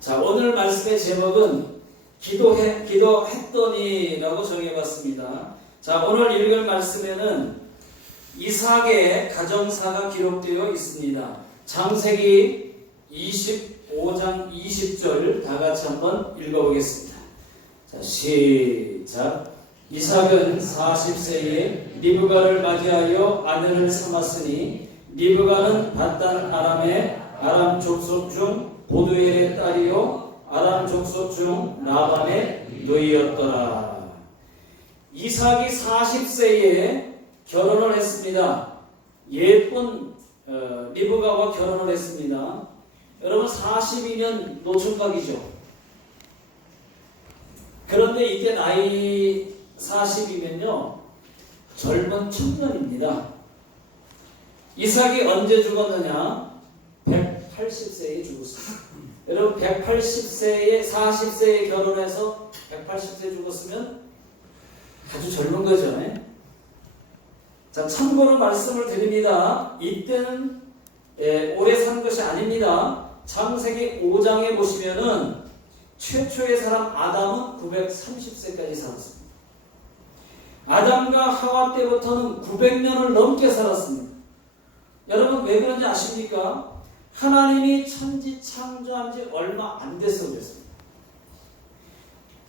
자, 오늘 말씀의 제목은 기도했더니라고 정해봤습니다. 자, 오늘 읽을 말씀에는 이삭의 가정사가 기록되어 있습니다. 창세기 25장 20절 다 같이 한번 읽어보겠습니다. 자, 시작. 이삭은 40세에 리브가를 맞이하여 아내를 삼았으니 리브가는 밧단 아람의 아람 족속 중 보두엘의 딸이요 아람 족속 중 라반의 누이였더라. 이삭이 40세에 결혼을 했습니다. 예쁜 리브가와 결혼을 했습니다. 여러분 42년 노총각이죠. 그런데 이제 나이 40이면요 젊은 청년입니다. 이삭이 언제 죽었느냐? 180세에 죽었어요. 여러분 180세에 40세에 결혼해서 180세에 죽었으면 아주 젊은 거죠. 자, 참고로 말씀을 드립니다. 이때는 오래 산 것이 아닙니다. 창세기 5장에 보시면은 최초의 사람 아담은 930세까지 살았습니다. 아담과 하와 때부터는 900년을 넘게 살았습니다. 여러분 왜 그런지 아십니까? 하나님이 천지 창조한 지 얼마 안 돼서 그랬습니다.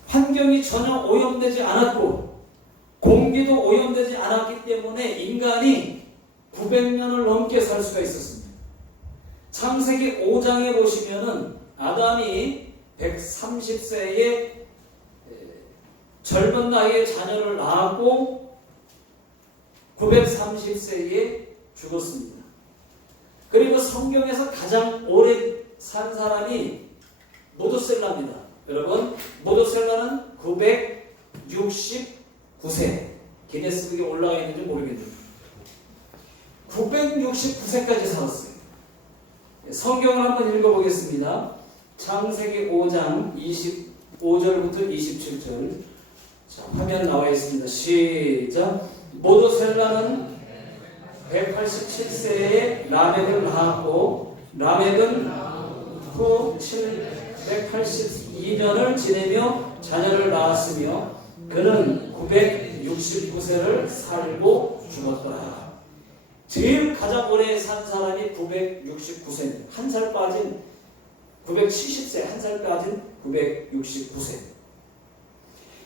환경이 전혀 오염되지 않았고 공기도 오염되지 않았기 때문에 인간이 900년을 넘게 살 수가 있었습니다. 창세기 5장에 보시면은 아담이 130세에 젊은 나이에 자녀를 낳았고 930세에 죽었습니다. 그리고 성경에서 가장 오래 산 사람이 모두셀라입니다. 여러분 모두셀라는 969세 기네스북에 올라와 있는지 모르겠는데 969세까지 살았어요. 성경을 한번 읽어보겠습니다. 창세기 5장 25절부터 27절. 자, 화면 나와 있습니다. 시작. 모두셀라는 187세에 라멕을 낳았고 라멕은 후 782년을 지내며 자녀를 낳았으며 그는 969세를 살고 죽었더라. 제일 가장 오래 산 사람이 969세입니다. 한 살 빠진 970세, 한 살 빠진 969세.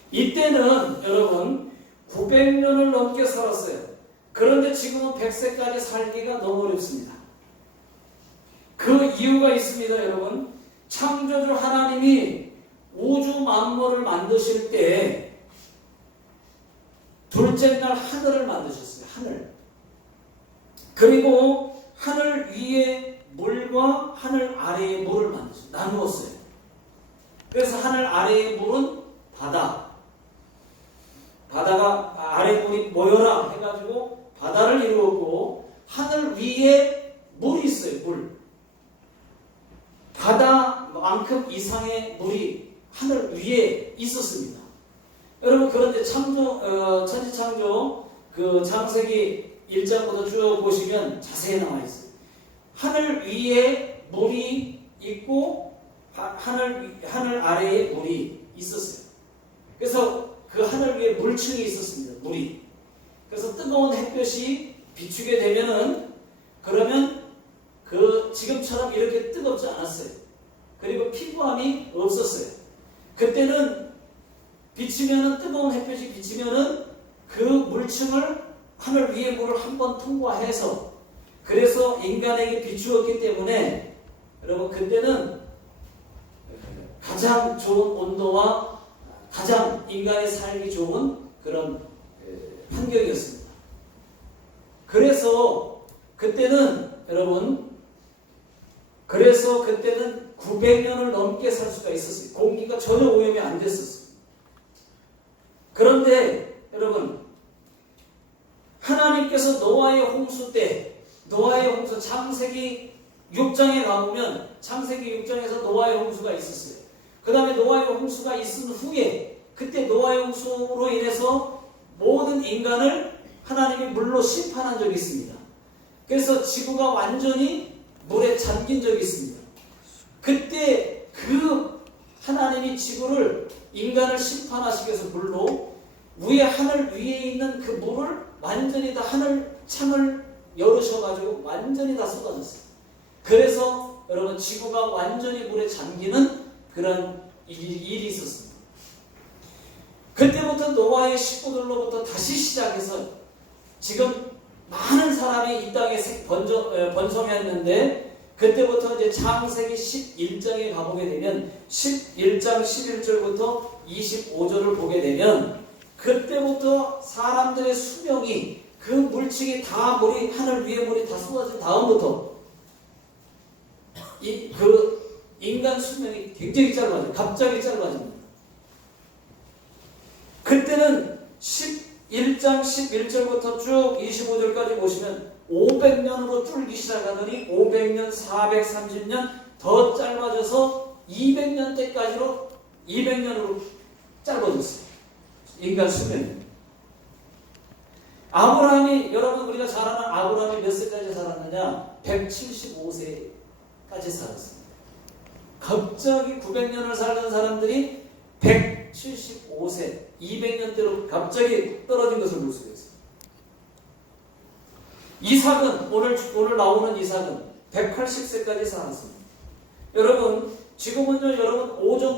이때는 여러분 900년을 넘게 살았어요. 그런데 지금은 100세까지 살기가 너무 어렵습니다. 그 이유가 있습니다. 여러분 창조주 하나님이 우주 만물을 만드실 때 둘째 날 하늘을 만드셨어요. 하늘. 그리고 하늘 위에 물과 하늘 아래의 물을 만드셨어요. 나누었어요. 그래서 하늘 아래의 물은 바다. 바다가 아래 물이 모여라 해가지고 바다를 이루었고 하늘 위에 물이 있어요. 물. 바다만큼 이상의 물이 하늘 위에 있었습니다. 여러분 그런데 천지창조 그 창세기 1장부터 쭉 보시면 자세히 나와 있어요. 하늘 위에 물이 있고 하늘 아래에 물이 있었어요. 그래서 그 하늘 위에 물층이 있었습니다. 물이. 그래서 뜨거운 햇볕이 비추게 되면은 그러면 그 지금처럼 이렇게 뜨겁지 않았어요. 그리고 피부함이 없었어요. 그때는 비치면은 뜨거운 햇볕이 비치면은 그 물층을 하늘 위에 물을 한번 통과해서 그래서 인간에게 비추었기 때문에 여러분 그때는 가장 좋은 온도와 가장 인간이 살기 좋은 그런 환경이었습니다. 그래서 그때는 여러분 900년을 넘게 살 수가 있었어요. 공기가 전혀 오염이 안 됐었어요. 그런데 여러분 하나님께서 노아의 홍수 때 노아의 홍수 창세기 6장에 가보면 창세기 6장에서 노아의 홍수가 있었어요. 그 다음에 노아의 홍수가 있은 후에 그때 노아의 홍수로 인해서 모든 인간을 하나님이 물로 심판한 적이 있습니다. 그래서 지구가 완전히 물에 잠긴 적이 있습니다. 그때 그 이 지구를 인간을 심판하시기 위해서 물로 위에 하늘 위에 있는 그 물을 완전히 다 하늘 창을 열으셔가지고 완전히 다 쏟아졌어요. 그래서 여러분 지구가 완전히 물에 잠기는 그런 일이 있었습니다. 그때부터 노아의 식구들로부터 다시 시작해서 지금 많은 사람이 이 땅에 번성했는데 그때부터 이제 창세기 11장에 가보게 되면 11장 11절부터 25절을 보게 되면 그때부터 사람들의 수명이 그 물층이 다 물이 하늘 위에 물이 다 쏟아진 다음부터 그 인간 수명이 굉장히 짧아져요. 갑자기 짧아집니다. 그때는 11장 11절부터 쭉 25절까지 보시면 500년으로 줄기 시작하더니 500년, 430년 더 짧아져서 200년대까지로 200년으로 짧아졌어요. 인간 수명이. 아브라함이 여러분 우리가 잘 아는 아브라함이 몇 세까지 살았느냐? 175세까지 살았습니다. 갑자기 900년을 살던 사람들이 175세, 200년대로 갑자기 떨어진 것을 볼 수가 있어요. 이삭은 오늘 나오는 이삭은 180세까지 살았습니다. 여러분 지금은요 여러분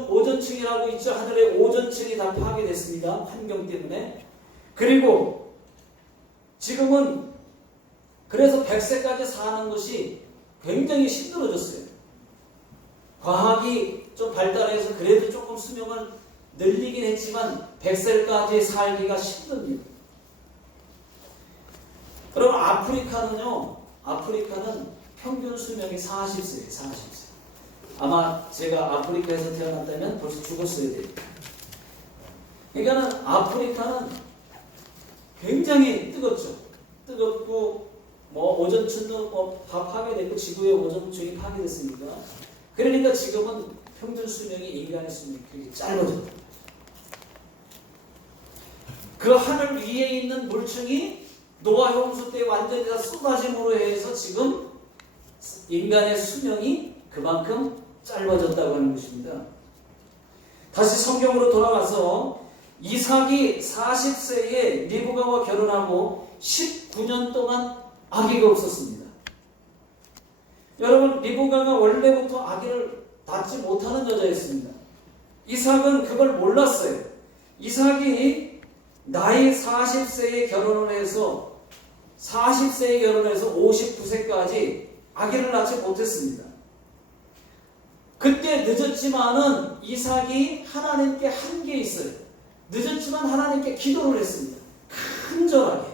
오존층이라고 있죠. 하늘의 오존층이 다 파괴됐습니다. 환경 때문에. 그리고 지금은 그래서 100세까지 사는 것이 굉장히 힘들어졌어요. 과학이 좀 발달해서 그래도 조금 수명을 늘리긴 했지만 100세까지 살기가 힘듭니다. 여러분 아프리카는 평균 수명이 40세예요. 40세. 아마 제가 아프리카에서 태어났다면 벌써 죽었어야 돼요. 그러니까 아프리카는 굉장히 뜨겁죠. 뜨겁고 오존층도 파괴됐고 지구의 오존층이 파괴됐으니까. 그러니까 지금은 평균 수명이 인간의 수명이 그렇게 짧아졌다. 그 하늘 위에 있는 물층이 노아 홍수 때 완전히 다 쏟아짐으로 해서 지금 인간의 수명이 그만큼 짧아졌다고 하는 것입니다. 다시 성경으로 돌아가서 이삭이 40세에 리브가와 결혼하고 19년 동안 아기가 없었습니다. 여러분 리브가가 원래부터 아기를 낳지 못하는 여자였습니다. 이삭은 그걸 몰랐어요. 이삭이 나이 40세에 결혼을 해서 59세까지 아기를 낳지 못했습니다. 그때 늦었지만은 이삭이 하나님께 한 게 있어요. 늦었지만 하나님께 기도를 했습니다. 간절하게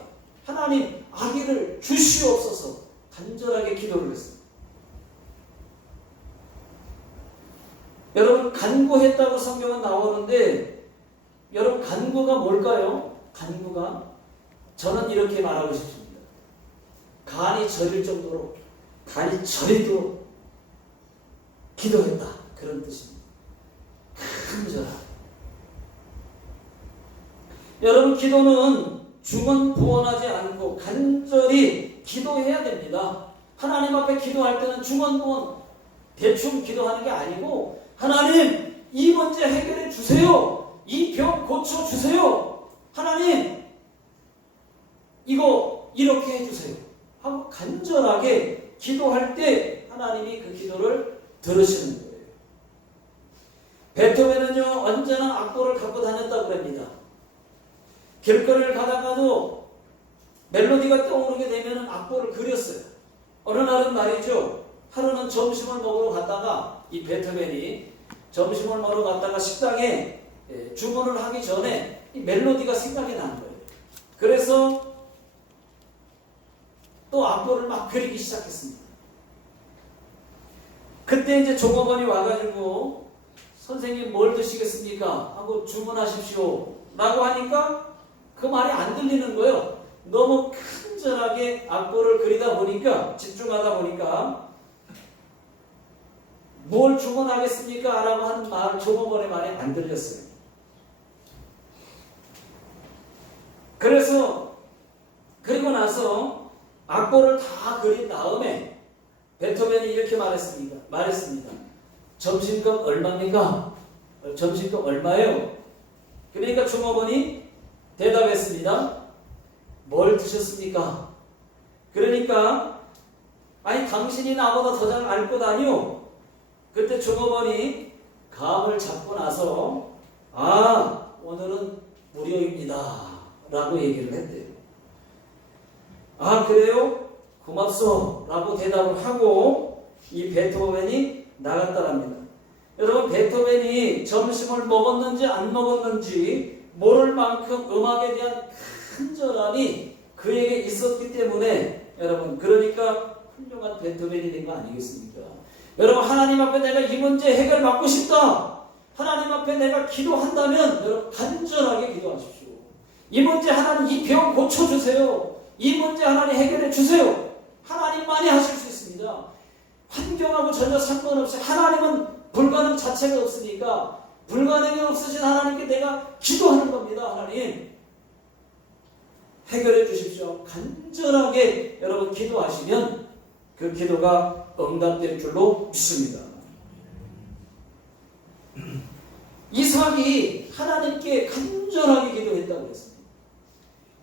하나님 아기를 주시옵소서 간절하게 기도를 했습니다. 여러분 간구했다고 성경은 나오는데 여러분 간구가 뭘까요? 간구가 저는 이렇게 말하고 싶습니다. 간이 저릴 정도로 간이 저리도록 기도했다 그런 뜻입니다. 간절하게. 여러분 기도는 중언부언하지 않고 간절히 기도해야 됩니다. 하나님 앞에 기도할 때는 중언부언 대충 기도하는 게 아니고 하나님 이 문제 해결해 주세요. 이 병 고쳐 주세요. 하나님 이거 이렇게 해주세요 하고 간절하게 기도할 때 하나님이 그 기도를 들으시는 거예요. 베토벤은요 언제나 악보를 갖고 다녔다고 합니다. 길거리를 가다가도 멜로디가 떠오르게 되면 악보를 그렸어요. 어느 날은 말이죠. 하루는 점심을 먹으러 갔다가 이 베토벤이 점심을 먹으러 갔다가 식당에 주문을 하기 전에 이 멜로디가 생각이 나는 거예요. 그래서 또 악보를 막 그리기 시작했습니다. 그때 이제 종업원이 와가지고 선생님 뭘 드시겠습니까? 하고 주문하십시오 라고 하니까 그 말이 안 들리는 거예요. 너무 간절하게 악보를 그리다 보니까 집중하다 보니까 뭘 주문하겠습니까? 라고 하는 말 종업원의 말이 안 들렸어요. 그래서 그리고 나서 악보를 다 그린 다음에 베토벤이 이렇게 말했습니다. 점심값 얼마입니까? 점심값 얼마예요? 그러니까 종업원이 대답했습니다. 뭘 드셨습니까? 그러니까 아니 당신이 나보다 더 잘 알 것 아니오? 그때 종업원이 감을 잡고 나서 오늘은 무료입니다 라고 얘기를 했대요. 그래요? 고맙소 라고 대답을 하고 이 베토벤이 나갔다랍니다. 여러분, 베토벤이 점심을 먹었는지 안 먹었는지 모를 만큼 음악에 대한 간절함이 그에게 있었기 때문에 여러분, 그러니까 훌륭한 베토벤이 된 거 아니겠습니까? 여러분, 하나님 앞에 내가 이 문제 해결받고 싶다, 하나님 앞에 내가 기도한다면 여러분 간절하게 기도하십시오. 이 문제 하나님, 이 병 고쳐주세요. 이 문제 하나님 해결해 주세요. 하나님만이 하실 수 있습니다. 환경하고 전혀 상관없이 하나님은 불가능 자체가 없으니까 불가능이 없으신 하나님께 내가 기도하는 겁니다. 하나님 해결해 주십시오. 간절하게 여러분 기도하시면 그 기도가 응답될 줄로 믿습니다. 이삭이 하나님께 간절하게 기도했다고 했습니다.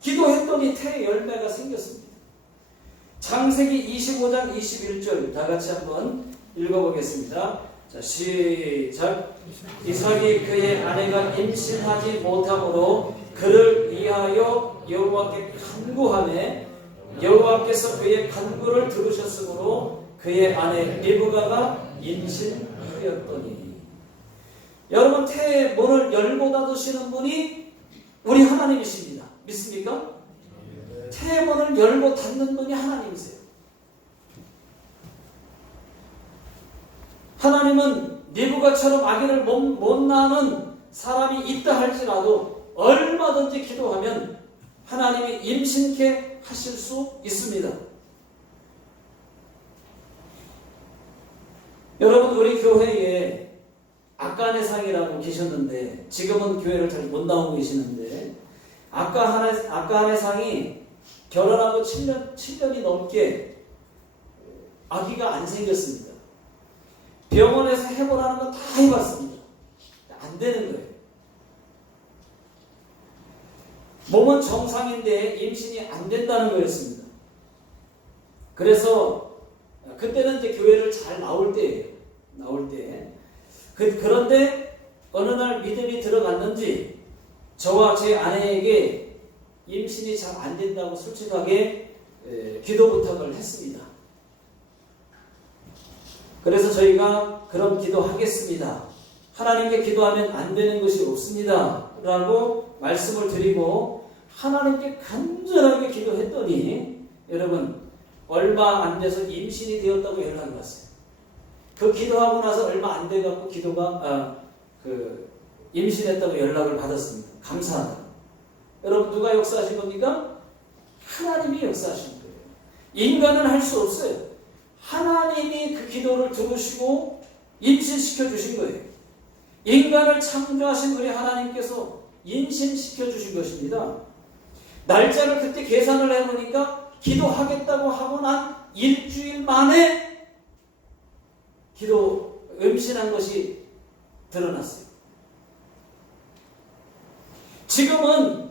기도했더니 태 열매가 생겼습니다. 창세기 25장 21절 다 같이 한번 읽어보겠습니다. 자, 시작. 이삭이 그의 아내가 임신하지 못함으로 그를 위하여 여호와께 간구하매 여호와께서 그의 간구를 들으셨으므로 그의 아내 리브가가 임신하였더니. 여러분, 태의 문을 열고 닫으시는 분이 우리 하나님이십니다. 믿습니까? 태의 문을 열고 닫는 분이 하나님이세요. 하나님은 리브가처럼 아기를 못 낳는 사람이 있다 할지라도 얼마든지 기도하면 하나님이 임신케 하실 수 있습니다. 여러분, 우리 교회에 아까네상이라고 계셨는데 지금은 교회를 잘 못 나오고 계시는데 아까네상이 결혼하고 7년이 넘게 아기가 안 생겼습니다. 병원에서 해보라는 거 다 해봤습니다. 안 되는 거예요. 몸은 정상인데 임신이 안 된다는 거였습니다. 그래서 그때는 이제 교회를 잘 나올 때예요. 나올 때. 그런데 어느 날 믿음이 들어갔는지 저와 제 아내에게 임신이 잘 안 된다고 솔직하게 기도 부탁을 했습니다. 그래서 저희가 그런 기도하겠습니다. 하나님께 기도하면 안 되는 것이 없습니다. 라고 말씀을 드리고 하나님께 간절하게 기도했더니 여러분, 얼마 안 돼서 임신이 되었다고 연락이 왔어요. 그 기도하고 나서 얼마 안 돼갖고 임신했다고 연락을 받았습니다. 감사하다. 여러분, 누가 역사하신 겁니까? 하나님이 역사하신 거예요. 인간은 할 수 없어요. 하나님이 그 기도를 들으시고 임신시켜 주신 거예요. 인간을 창조하신 우리 하나님께서 임신시켜 주신 것입니다. 날짜를 그때 계산을 해보니까 기도하겠다고 하고 난 일주일 만에 임신한 것이 드러났어요. 지금은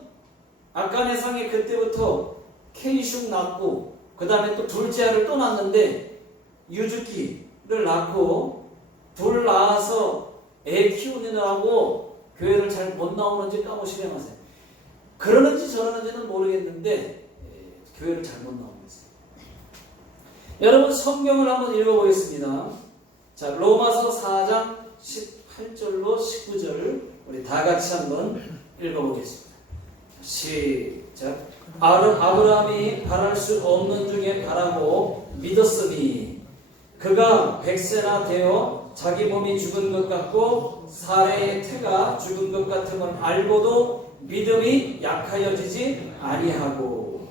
아까네상이 그때부터 케이숑 낳고 그 다음에 또 둘째 아를 또 낳았는데 유즈키를 낳고 둘 낳아서 애 키우느라고 교회를 잘 못 나오는지 까무시게 하세요. 그러는지 저러는지는 모르겠는데 교회를 잘 못 나오고 있어요. 여러분, 성경을 한번 읽어보겠습니다. 자, 로마서 4장 18절로 19절 우리 다 같이 한번 읽어보겠습니다. 시작. 아브라함이 바랄 수 없는 중에 바라고 믿었으니 그가 100세나 되어 자기 몸이 죽은 것 같고 사례의 태가 죽은 것 같음을 알고도 믿음이 약하여지지 아니하고.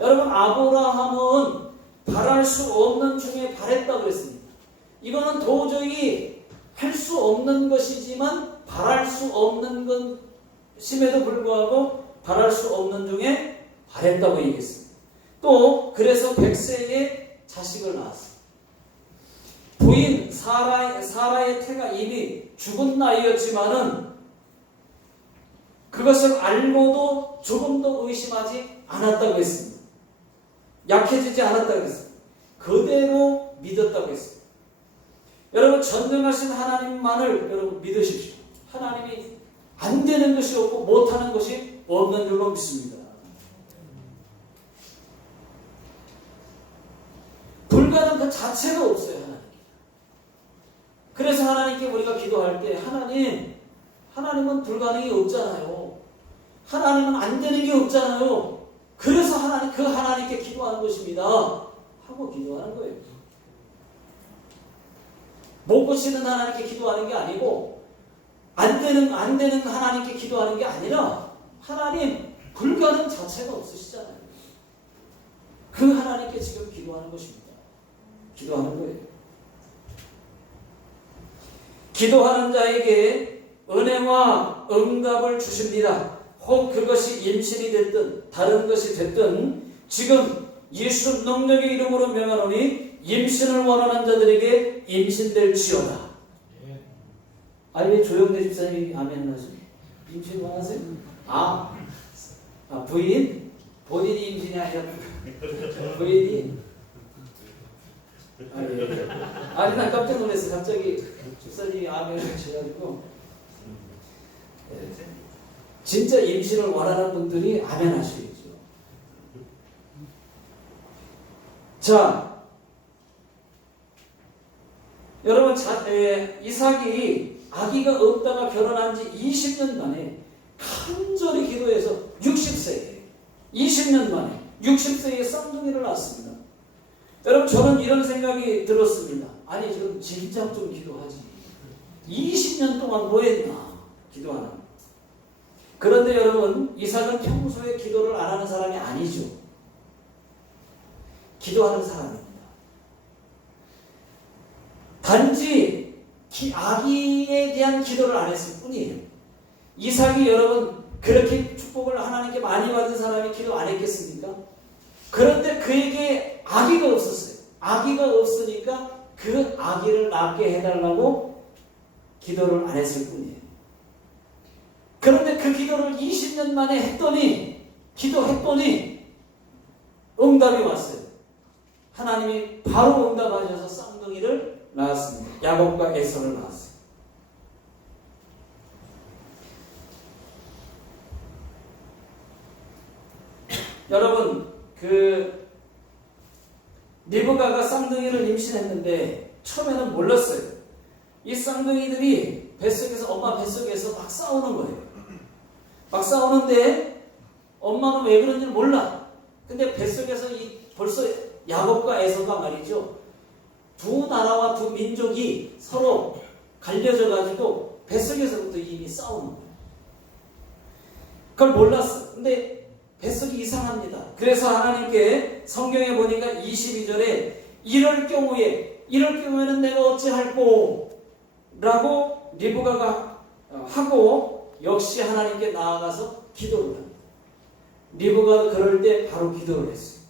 여러분, 아브라함은 바랄 수 없는 중에 바랬다고 그랬습니다. 이거는 도저히 할 수 없는 것이지만 바랄 수 없는 것임에도 불구하고 바랄 수 없는 중에 바랬다고 얘기했습니다. 또 그래서 100세에 자식을 낳았습니다. 부인 사라의 태가 이미 죽은 나이였지만은 그것을 알고도 조금도 의심하지 않았다고 했습니다. 약해지지 않았다고 했습니다. 그대로 믿었다고 했습니다. 여러분, 전능하신 하나님만을 여러분 믿으십시오. 하나님이 안 되는 것이 없고 못하는 것이 없는 줄로 믿습니다. 불가능 그 자체가 없어요, 하나님. 그래서 하나님께 우리가 기도할 때 하나님은 불가능이 없잖아요. 하나님은 안 되는 게 없잖아요. 그래서 그 하나님께 기도하는 것입니다 하고 기도하는 거예요. 못 고치는 하나님께 기도하는 게 아니고 안 되는 하나님께 기도하는 게 아니라 하나님 불가능 자체가 없으시잖아요. 그 하나님께 지금 기도하는 것입니다. 기도하는 거예요. 기도하는 자에게 은혜와 응답을 주십니다. 혹 그것이 임신이 됐든 다른 것이 됐든 지금 예수 능력의 이름으로 명하노니 임신을 원하는 자들에게 임신될지어다. 아니 왜 조영대 집사님이 아멘 하죠? 임신 원하세요? 부인? 본인이 임신이 아니라 부인이? 예. 아니 난 깜짝 놀랐어. 갑자기 집사님이 아멘을 하셔가지고 진짜 임신을 원하는 분들이 아멘 하시겠죠. 자, 여러분 이삭이 아기가 없다가 결혼한 지 20년 만에 간절히 기도해서 60세에 20년 만에 60세에 쌍둥이를 낳았습니다. 여러분 저는 이런 생각이 들었습니다. 아니 지금 진작 좀 기도하지. 20년 동안 뭐 했나? 기도하나. 그런데 여러분 이삭은 평소에 기도를 안 하는 사람이 아니죠. 기도하는 사람입니다. 단지 아기에 대한 기도를 안 했을 뿐이에요. 이삭이 여러분 그렇게 축복을 하나님께 많이 받은 사람이 기도 안 했겠습니까? 그런데 그에게 아기가 없었어요. 아기가 없으니까 그 아기를 낳게 해달라고 기도를 안 했을 뿐이에요. 그런데 그 기도를 20년 만에 기도했더니 응답이 왔어요. 하나님이 바로 응답하셔서 쌍둥이를 낳았습니다. 야곱과 에서를 낳았어요. 여러분 리브가가 쌍둥이를 임신했는데 처음에는 몰랐어요. 이 쌍둥이들이 엄마 뱃속에서 막 싸우는 거예요. 막 싸우는데 엄마는 왜 그런지 몰라. 근데 뱃속에서 벌써 야곱과 에서가 말이죠. 두 나라와 두 민족이 서로 갈려져 가지고 뱃속에서부터 이미 싸우는 거예요. 그걸 몰랐어. 근데 뱃속이 이상합니다. 그래서 하나님께 성경에 보니까 22절에 이럴 경우에는 내가 어찌할꼬 라고 리브가가 하고 역시 하나님께 나아가서 기도를 합니다. 리브가도 그럴 때 바로 기도를 했어요.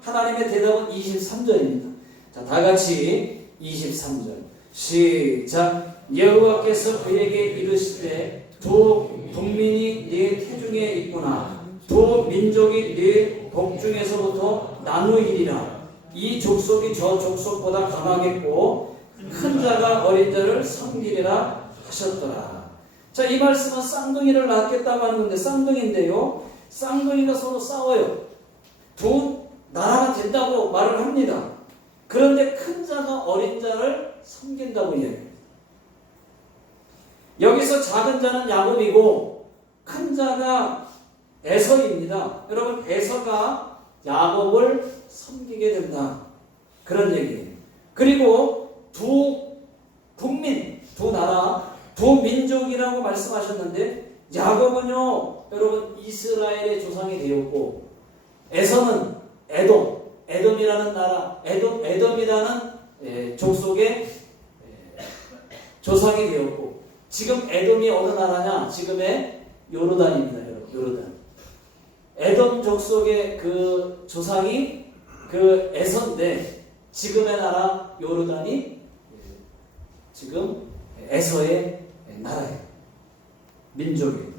하나님의 대답은 23절입니다. 자, 다 같이 23절 시작. 여호와께서 그에게 이르시되 두 국민이 네 태중에 있구나. 두 민족이 네 복중에서부터 나누이리라. 이 족속이 저 족속보다 강하겠고 큰 자가 어린 자를 섬기리라 하셨더라. 자, 이 말씀은 쌍둥이를 낳겠다고 하는 건데 쌍둥이인데요. 쌍둥이가 서로 싸워요. 두 나라가 된다고 말을 합니다. 그런데 큰 자가 어린 자를 섬긴다고 이야기해요. 여기서 작은 자는 야곱이고 큰 자가 에서입니다. 여러분 에서가 야곱을 섬기게 된다. 그런 얘기예요. 그리고 두 국민, 두 나라, 두 민족이라고 말씀하셨는데 야곱은요 여러분 이스라엘의 조상이 되었고 에서는 에돔이라는 나라, 에돔이라는 족속의 조상이 되었고 지금 에돔이 어느 나라냐? 지금의 요르단입니다. 여러분 요르단. 에돔 족속의 그 조상이 그 에서인데 지금의 나라 요르단이 지금 에서의 나라예요. 민족이에요.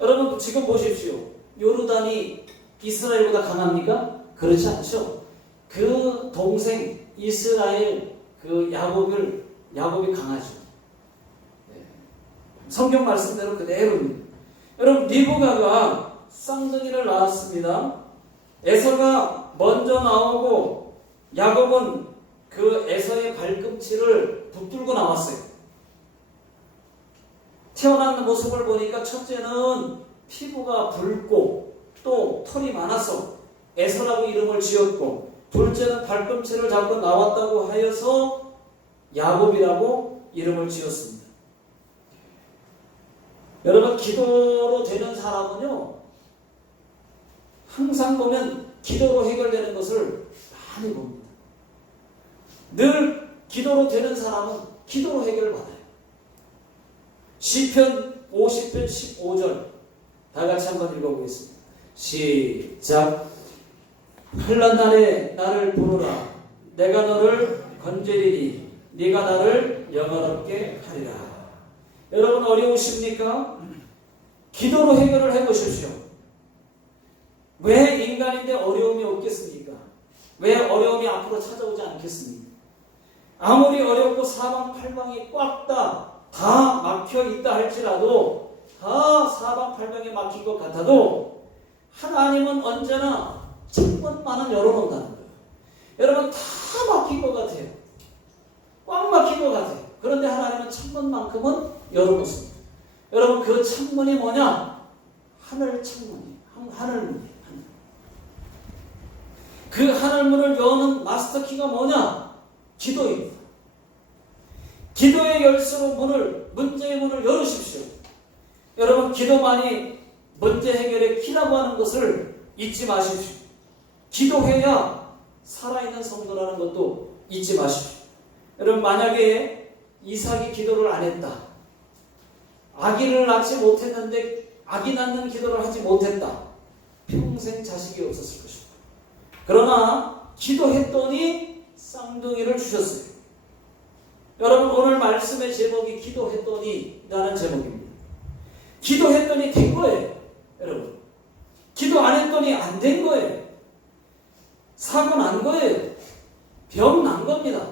여러분 지금 보십시오. 요르단이 이스라엘보다 강합니까? 그렇지 않죠. 그 동생 이스라엘 그 야곱이 강하죠. 성경 말씀대로 그대로입니다. 여러분 리브가가 쌍둥이를 낳았습니다. 에서가 먼저 나오고 야곱은 그 에서의 발꿈치를 붙들고 나왔어요. 태어난 모습을 보니까 첫째는 피부가 붉고 또 털이 많아서 에서라고 이름을 지었고, 둘째는 발꿈치를 잡고 나왔다고 하여서 야곱이라고 이름을 지었습니다. 여러분 기도로 되는 사람은요 항상 보면 기도로 해결되는 것을 많이 봅니다. 늘 기도로 되는 사람은 기도로 해결받아요. 시편 50편 15절 다 같이 한번 읽어보겠습니다. 시작. 환난 날에 나를 부르라. 내가 너를 건지리니 네가 나를 영화롭게 하리라. 여러분 어려우십니까? 기도로 해결을 해보십시오. 왜 인간인데 어려움이 없겠습니까? 왜 어려움이 앞으로 찾아오지 않겠습니까? 아무리 어렵고 사방팔방이 꽉 다 막혀 있다 할지라도, 다 사방팔방에 막힌 것 같아도 하나님은 언제나 창문만은 열어놓는다는 거예요. 여러분 다 막힌 것 같아요. 꽉 막힌 것 같아요. 그런데 하나님은 창문만큼은 열어놓습니다. 여러분 그 창문이 뭐냐? 하늘 창문이에요. 하늘문이에요. 그 하늘문을 여는 마스터키가 뭐냐? 기도입니다. 기도의 열쇠로 문제의 문을 열으십시오. 여러분 기도만이 문제 해결의 키라고 하는 것을 잊지 마십시오. 기도해야 살아있는 성도라는 것도 잊지 마십시오. 여러분 만약에 이삭이 기도를 안 했다, 아기를 낳지 못했는데 아기 낳는 기도를 하지 못했다, 평생 자식이 없었을 것입니다. 그러나 기도했더니 쌍둥이를 주셨어요. 여러분 오늘 말씀의 제목이 기도했더니 라는 제목입니다. 기도했더니 된 거예요. 여러분 기도 안 했더니 안 된 거예요. 사고 난 거예요. 병 난 겁니다.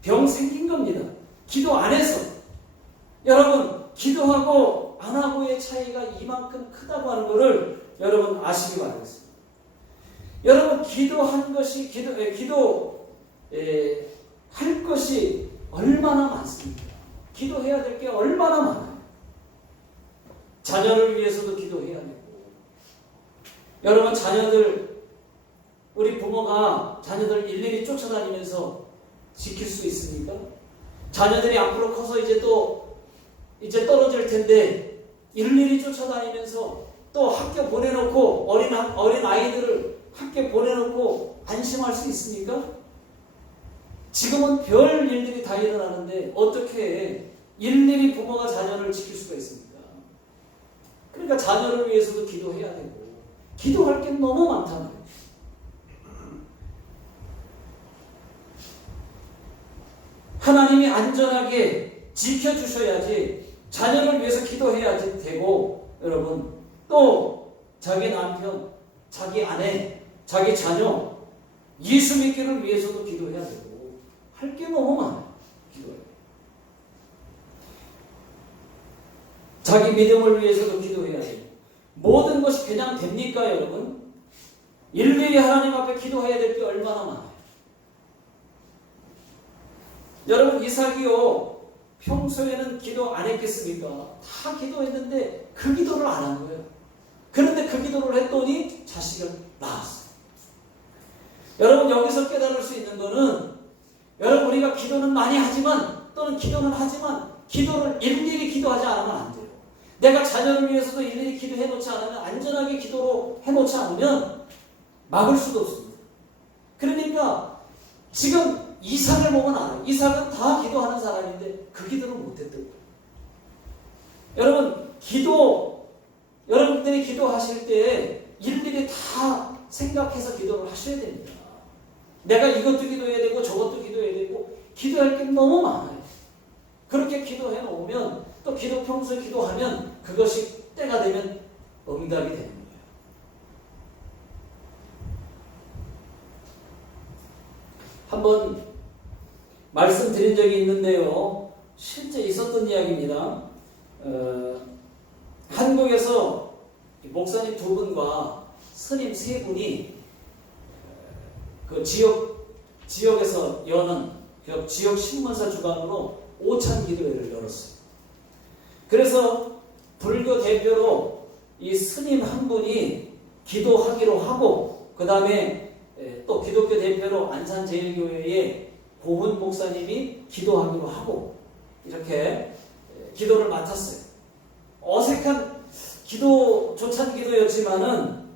병 생긴 겁니다. 기도 안 해서. 여러분 기도하고 안 하고의 차이가 이만큼 크다고 하는 것을 여러분 아시기 바라겠습니다. 여러분 기도한 것이 할 것이 얼마나 많습니까? 기도해야 될 게 얼마나 많아요. 자녀를 위해서도 기도해야 되고, 여러분 자녀들, 우리 부모가 자녀들 일일이 쫓아다니면서 지킬 수 있습니까? 자녀들이 앞으로 커서 이제 떨어질 텐데 일일이 쫓아다니면서 또 학교 보내놓고 어린 아이들을 학교 보내놓고 안심할 수 있습니까? 지금은 별 일들이 다 일어나는데 어떻게 일일이 부모가 자녀를 지킬 수가 있습니까? 그러니까 자녀를 위해서도 기도해야 되고, 기도할 게 너무 많다는 거예요. 하나님이 안전하게 지켜주셔야지 자녀를 위해서 기도해야지 되고, 여러분 또 자기 남편, 자기 아내, 자기 자녀, 예수 믿기를 위해서도 기도해야 되고, 할 게 너무 많아요. 기도해. 자기 믿음을 위해서도 기도해야 돼요. 모든 것이 그냥 됩니까 여러분? 일일이 하나님 앞에 기도해야 될 게 얼마나 많아요. 여러분 이삭이요 평소에는 기도 안 했겠습니까? 다 기도했는데 그 기도를 안 한 거예요. 그런데 그 기도를 했더니 자식을 낳았어요. 여러분 여기서 깨달을 수 있는 거는, 여러분 우리가 기도는 많이 하지만, 또는 기도는 하지만 기도를 일일이 기도하지 않으면 안 돼요. 내가 자녀를 위해서도 일일이 기도해놓지 않으면, 안전하게 기도로 해놓지 않으면 막을 수도 없습니다. 그러니까 지금 이삭을 보면 알아요. 이삭은 다 기도하는 사람인데 그 기도를 못했던 거예요. 여러분 여러분들이 기도하실 때 일일이 다 생각해서 기도를 하셔야 됩니다. 내가 이것도 기도해야 되고 저것도 기도해야 되고 기도할 게 너무 많아요. 그렇게 기도해 놓으면 또 평소에 기도하면 그것이 때가 되면 응답이 되는 거예요. 한번 말씀드린 적이 있는데요. 실제 있었던 이야기입니다. 한국에서 목사님 2분과 스님 3분이 그 지역에서 여는 그 지역 신문사 주관으로 오찬 기도회를 열었어요. 그래서 불교 대표로 이 스님 한 분이 기도하기로 하고, 그 다음에 또 기독교 대표로 안산제일교회의 고훈 목사님이 기도하기로 하고, 이렇게 기도를 맡았어요. 어색한 조찬 기도였지만은,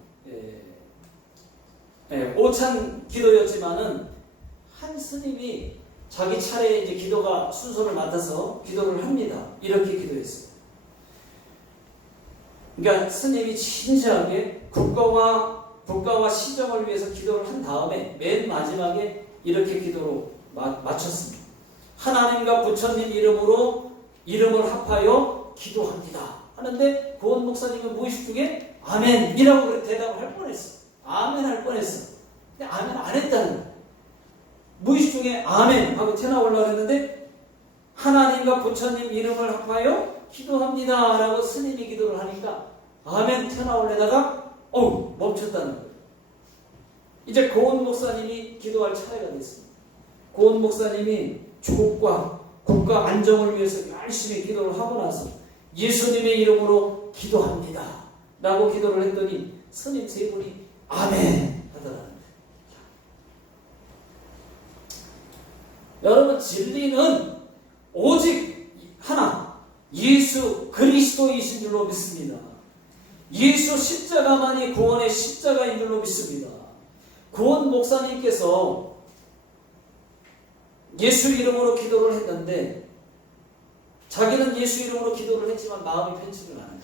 오찬 기도였지만은, 한 스님이 자기 차례에 이제 기도가 순서를 맡아서 기도를 합니다. 이렇게 기도했어요. 그러니까 스님이 진지하게 국가와 시정을 위해서 기도를 한 다음에 맨 마지막에 이렇게 기도로 마쳤습니다. 하나님과 부처님 이름을 합하여 기도합니다. 하는데 고은 목사님은 무의식 중에 아멘이라고 대답을 할 뻔했어. 아멘 할 뻔했어. 근데 아멘 안 했다는 거야. 무의식 중에 아멘 하고 튀어나오려고 했는데 하나님과 부처님 이름을 합하여 기도합니다 라고 스님이 기도를 하니까 아멘 튀어나오려다가 멈췄다는 거예요. 이제 고은 목사님이 기도할 차례가 됐습니다. 고은 목사님이 조국과 국가 안정을 위해서 열심히 기도를 하고 나서 예수님의 이름으로 기도합니다 라고 기도를 했더니 스님 3분이 아멘 하더라고요. 여러분, 진리는 오직 하나, 예수 그리스도이신 줄로 믿습니다. 예수 십자가만이 구원의 십자가인 줄로 믿습니다. 고은 목사님께서 예수 이름으로 기도를 했는데 자기는 예수 이름으로 기도를 했지만 마음이 편치를 않아요.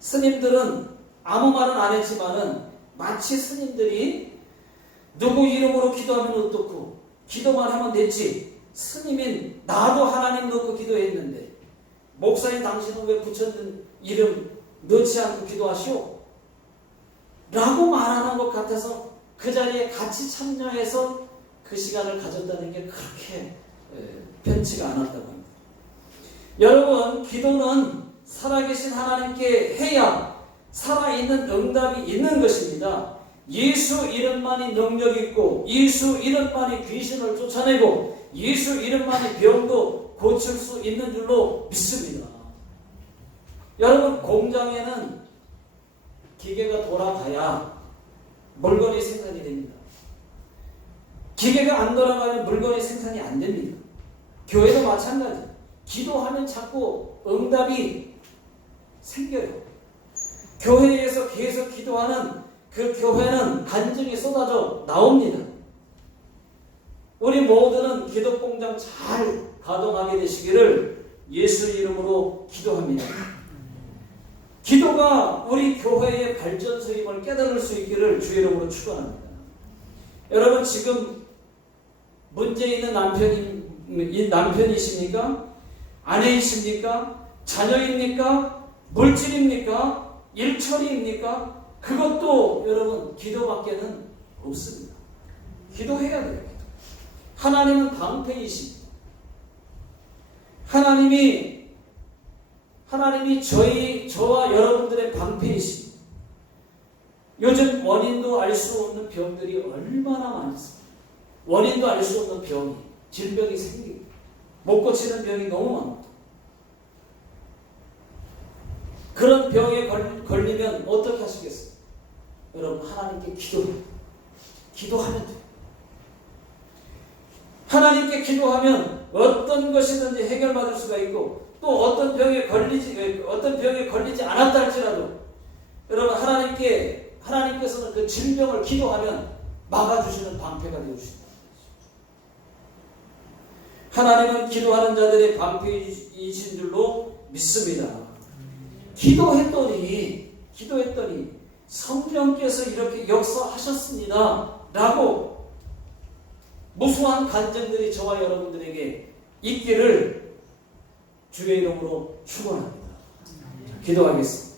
스님들은 아무 말은 안 했지만은 마치 스님들이 누구 이름으로 기도하면 어떻고 기도만 하면 됐지, 스님인 나도 하나님 넣고 기도했는데 목사님 당신은 왜 부처님 이름 넣지 않고 기도하시오? 라고 말하는 것 같아서 그 자리에 같이 참여해서 그 시간을 가졌다는 게 그렇게 편치가 않았다고 합니다. 여러분, 기도는 살아계신 하나님께 해야 살아있는 응답이 있는 것입니다. 예수 이름만이 능력 있고 예수 이름만이 귀신을 쫓아내고 예수 이름만이 병도 고칠 수 있는 줄로 믿습니다. 여러분, 공장에는 기계가 돌아가야 물건이 생산이 됩니다. 기계가 안 돌아가면 물건이 생산이 안 됩니다. 교회도 마찬가지. 기도하면 자꾸 응답이 생겨요. 교회에서 계속 기도하는 그 교회는 간증이 쏟아져 나옵니다. 우리 모두는 기도공장 잘 가동하게 되시기를 예수 이름으로 기도합니다. 기도가 우리 교회의 발전소임을 깨달을 수 있기를 주의 이름으로 축원합니다. 여러분, 지금 문제 있는 남편이십니까? 아내이십니까? 자녀입니까? 물질입니까? 일처리입니까? 그것도 여러분 기도밖에는 없습니다. 기도해야 돼요. 하나님은 방패이십니다. 하나님이 저와 여러분들의 방패이십니다. 요즘 원인도 알 수 없는 병들이 얼마나 많습니다. 원인도 알 수 없는 병이, 질병이 생기고 못 고치는 병이 너무 많습니다. 그런 병에 걸리면 어떻게 하시겠어요? 여러분, 하나님께 기도하면 돼요. 하나님께 기도하면 어떤 것이든지 해결받을 수가 있고, 또 어떤 병에 걸리지 않았다 할지라도 여러분, 하나님께서는 그 질병을 기도하면 막아주시는 방패가 되어주신다. 하나님은 기도하는 자들의 방패이신 줄로 믿습니다. 기도했더니 성령께서 이렇게 역사하셨습니다 라고 무수한 간증들이 저와 여러분들에게 있기를 주의 이름으로 축원합니다. 기도하겠습니다.